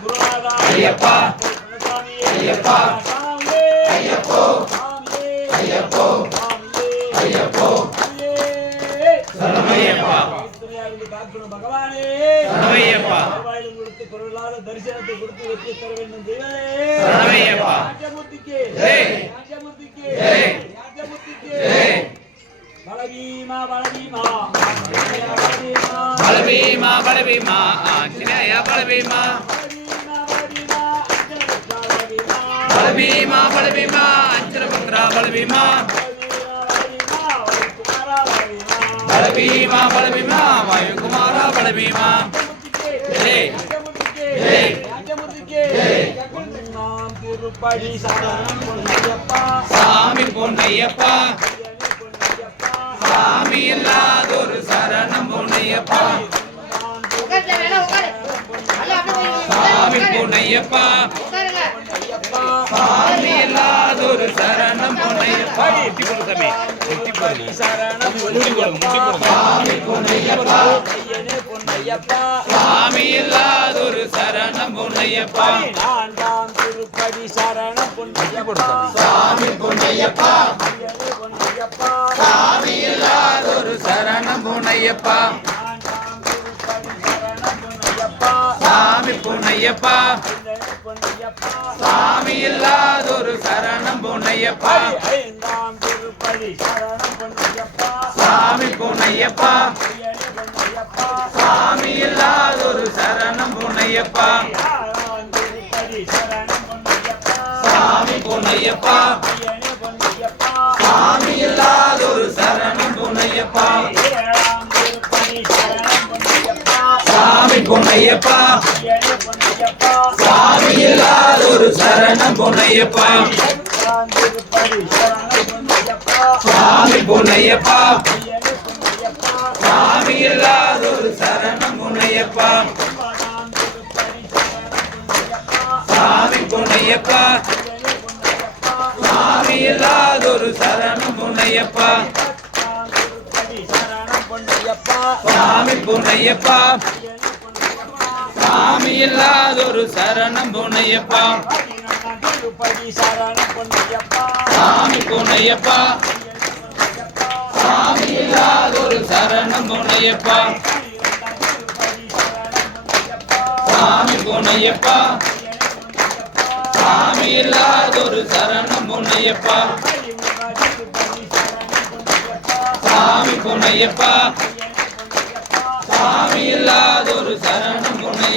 ஐயப்பா ஐயப்பா ஐயப்போ ஐயப்போ ஐயப்போ சரணமையப்பா பகவானே சரணமையப்பா பொருளாத தரிசனத்தை கொடுத்து வெற்றி தர வேண்டும் தெய்வமே சரணமையப்பா ராஜமூர்த்திக்கு ஜெய் ராஜமூர்த்திக்கு ஜெய் ராஜமூர்த்திக்கு ஜெய் பலபீமா பலபீமா பலபீமா பலபீமா ஆஞ்சநேய பலபீமா பலபீமா பலபீமா அஞ்சனபத்ரா பலபீமா பலபீமா பலபீமா வாயுகுமாரா பலபீமா ஜெய் ஜெய் திருப்பதி சரணம் பொன்னையப்பா சாமி பொன்னையப்பா சாமி இல்லாதொரு சரணம் பொன்னையப்பா சாமி பொன்னையப்பா சாமி இல்லாதொரு சரணம் பொன்னையப்பா எட்டி போடு தம்பி எட்டி போடு சரணம் சாமி பொன்னையப்பா பொன்னையப்பா சாமி இல்லாதொரு சரணம் பொன்னையப்பா ஆண்டாம் திருப்பதி சரணம் பொன்னையப்பா சாமி பொன்னையப்பா பொன்னையப்பா சாமி இல்லாதொரு சரணம் பொன்னையப்பா ஆண்டாம் திருப்பதி சரணம் பொன்னையப்பா சாமி பொன்னையப்பா பொன்னையப்பா சாமி இல்லாதொரு சரணம் பொன்னையப்பா ஐந்தாம் திருப்பதி சரணம் பொன்னையப்பா சாமி பொன்னையப்பா பொன்னையப்பா சாமி இல்லாதொரு சரணம் பொன்னையப்பா ஆறாம் திருப்பதி சரணம் பொன்னையப்பா சாமி பொன்னையப்பா பொன்னையப்பா சாமி இல்லாதொரு சரணம் பொன்னையப்பா ஏழாம் திருப்பதி சரணம் பொன்னையப்பா சாமி பொன்னையப்பா பொன்னையப்பா சாமி இல்லாதொரு சரணம் பொன்னையப்பா எட்டாம் திருப்பதி சரணம் பொன்னையப்பா சாமி பொன்னையப்பா பொன்னையப்பா சாமி இல்லாதொரு சரணம் பொன்னையப்பா ஒன்பதாம் திருப்பதி சரணம் பொன்னையப்பா சாமி பொன்னையப்பா பொன்னையப்பா சாமி இல்லாதொரு சரணம் பொன்னையப்பா பத்தாம் திருப்பதி சரணம் பொன்னையப்பா சாமி பொன்னையப்பா சாமி இல்லாதொரு சரணம் பொன்னையப்பா பதினொன்றாம் திருப்பதி சரணம் பொன்னையப்பா சாமி பொன்னையப்பா சாமி இல்லாதொரு சரணம் பொன்னையப்பா சாமி பொன்னையப்பா சாமி இல்லாதொரு சரணம் பொன்னையப்பா சாமி பொன்னையப்பா சாமி இல்லாதொரு சரணம் பொன்னையப்பா